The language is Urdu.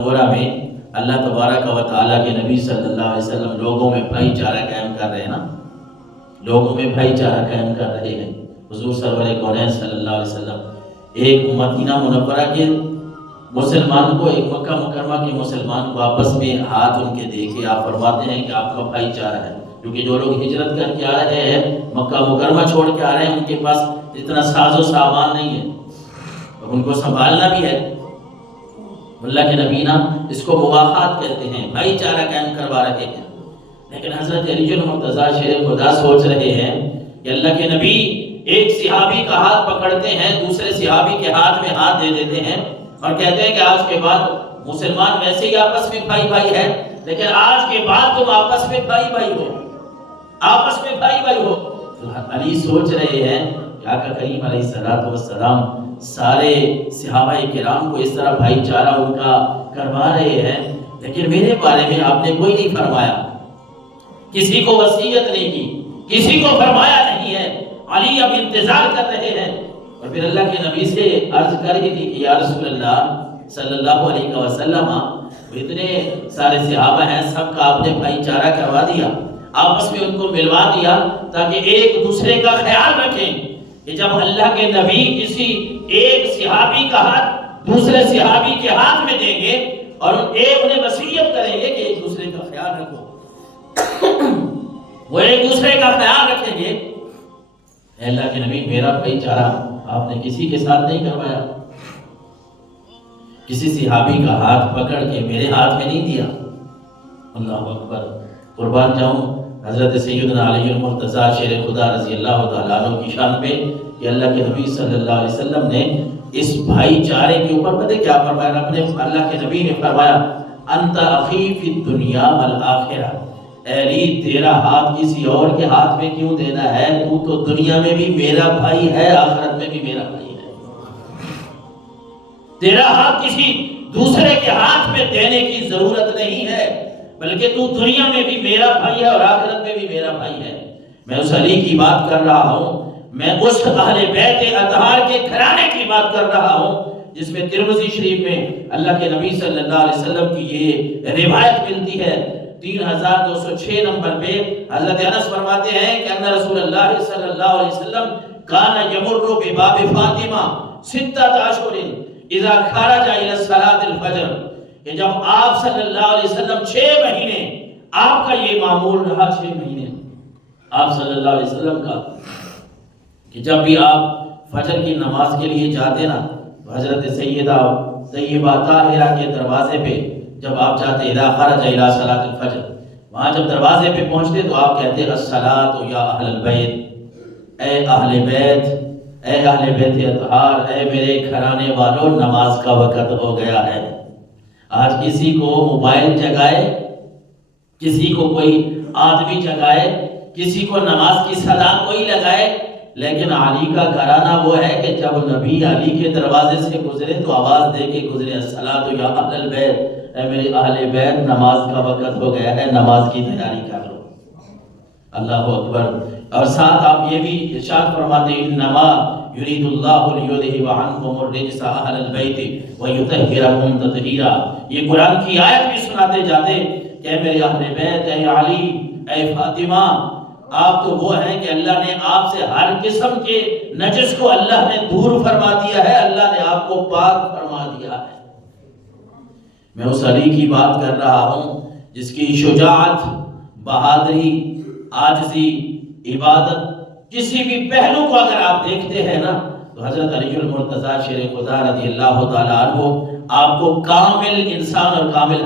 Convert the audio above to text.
میں اللہ تبارک و تعالیٰ کے نبی صلی اللہ علیہ وسلم لوگوں میں بھائی چارہ قائم کر رہے ہیں نا، لوگوں میں بھائی چارہ قائم کر رہے ہیں۔ حضور سرور کونین صلی اللہ علیہ وسلم ایک مدینہ منورہ کے مسلمان کو، ایک مکہ مکرمہ کے مسلمان کو آپس میں ہاتھ ان کے دیکھے آپ فرماتے ہیں کہ آپ کا بھائی چارہ ہے، کیونکہ جو لوگ ہجرت کر کے آ رہے ہیں، مکہ مکرمہ چھوڑ کے آ رہے ہیں، ان کے پاس اتنا ساز و سامان نہیں ہے اور ان کو سنبھالنا بھی ہے۔ اللہ کے نبی نا اس کو مواخات کہتے ہیں، بھائی چارہ قائم کروا رہے ہیں۔ لیکن حضرت علی المرتضیٰ شیر خدا سوچ رہے ہیں کہ اللہ کے نبی ایک صحابی کا ہاتھ پکڑتے ہیں، دوسرے صحابی کے ہاتھ میں ہاتھ دے دیتے ہیں اور کہتے ہیں کہ آج کے بعد مسلمان ویسے ہی آپس میں بھائی بھائی ہے، لیکن آج کے بعد تم آپس میں بھائی بھائی ہو، آپس میں بھائی بھائی ہو۔ تو علی سوچ رہے ہیں کہ آقا کریم علیہ السلام سارے صحابہ کرام کو اس طرح بھائی چارہ ان کا کروا رہے ہیں، لیکن میرے بارے میں آپ نے کوئی نہیں فرمایا، کسی کو وصیت نہیں کی، کسی کو فرمایا نہیں ہے۔ علی اب انتظار کر رہے ہیں اور پھر اللہ کے نبی سے عرض کر ہی دی کہ یا رسول اللہ صلی اللہ علیہ وسلم، اتنے سارے صحابہ ہیں، سب کا آپ نے بھائی چارہ کروا دیا، آپس میں ان کو ملوا دیا تاکہ ایک دوسرے کا خیال رکھیں کہ جب اللہ کے نبی کسی ایک صحابی کا ہاتھ دوسرے صحابی کے ہاتھ میں دیں گے اور انہیں وصیت کریں گے کہ ایک دوسرے کا خیال رکھو، وہ ایک دوسرے کا خیال رکھیں گے۔ اے اللہ کے نبی، میرا بھائی چارہ آپ نے کسی کے ساتھ نہیں کروایا، کسی صحابی کا ہاتھ پکڑ کے میرے ہاتھ میں نہیں دیا۔ اللہ اکبر، قربان جاؤں حضرت سیدنا علی المرتضیٰ شیر خدا رضی اللہ تعالیٰ عنہ کی شان پہ کہ اللہ کے نبی صلی اللہ علیہ وسلم نے اس بھائی چارے کے اوپر پتہ کیا فرمایا؟ اللہ کے نبی نے فرمایا انت اخی فی الدنیا والآخرہ، اے علی تیرا ہاتھ کسی اور کے ہاتھ میں کیوں دینا ہے؟ تو دنیا میں بھی میرا بھائی ہے، آخرت میں بھی میرا بھائی ہے۔ تیرا ہاتھ کسی دوسرے کے ہاتھ میں دینے کی ضرورت نہیں ہے، بلکہ تو دنیا میں بھی میرا بھائی ہے اور آخرت میں بھی میرا بھائی ہے۔ میں اس علی کی بات کر رہا ہوں، میں اس اہل بیت اطہار کے گھرانے کی بات کر رہا ہوں جس میں ترمذی شریف میں اللہ کے نبی صلی اللہ علیہ وسلم کی یہ روایت ملتی ہے 3206 نمبر پہ۔ حضرت انس فرماتے ہیں کہ ان رسول اللہ صلی اللہ علیہ وسلم کان یمر بباب فاطمہ 6 اشہر اذا خرج الى صلاۃ الفجر، کہ جب آپ صلی اللہ علیہ وسلم 6 مہینے آپ کا یہ معمول رہا، 6 مہینے آپ صلی اللہ علیہ وسلم کا کہ جب بھی آپ فجر کی نماز کے لیے جاتے نا تو حضرت سیدہ طیبہ طاہرہ کے دروازے پہ جب آپ جاتے اذا خرج الى صلاۃ الفجر، وہاں جب دروازے پہ پہنچتے تو آپ کہتے الصلاۃ یا اہل البیت، اے اہل بیت، اے اہل بیت اطہار، اے میرے گھرانے والوں، نماز کا وقت ہو گیا ہے۔ آج کسی کو موبائل جگائے، کسی کو کوئی آدمی جگائے، کسی کو نماز کی صدا کوئی لگائے، لیکن علی کا گھرانہ وہ ہے کہ جب نبی علی کے دروازے سے گزرے تو آواز دے کے گزرے الصلاۃ یا اہل البیت، اے میرے اہل بیت، نماز کا وقت ہو گیا ہے، نماز کی تیاری کر لو۔ اللہ اکبر۔ اور ساتھ آپ یہ بھی ارشاد فرماتے انما یرید اللہ لیذھب عنکم الرجس اہل البیت ویطہرکم تطہیرا، یہ قرآن کی آیت بھی سناتے جاتے کہ اے میرے اہل بیت، اے علی، اے فاطمہ، آپ تو وہ ہیں کہ اللہ نے آپ سے ہر قسم کے نجس کو اللہ نے دور فرما دیا ہے، اللہ نے آپ کو پاک فرما دیا ہے۔ میں اس علی کی بات کر رہا ہوں جس کی شجاعت، بہادری، عاجزی، عبادت، کسی بھی پہلو کو اگر آپ دیکھتے ہیں نا تو حضرت علی المرتضیٰ شیر خدا رضی اللہ تعالیٰ عنہ آپ کو کامل انسان اور کامل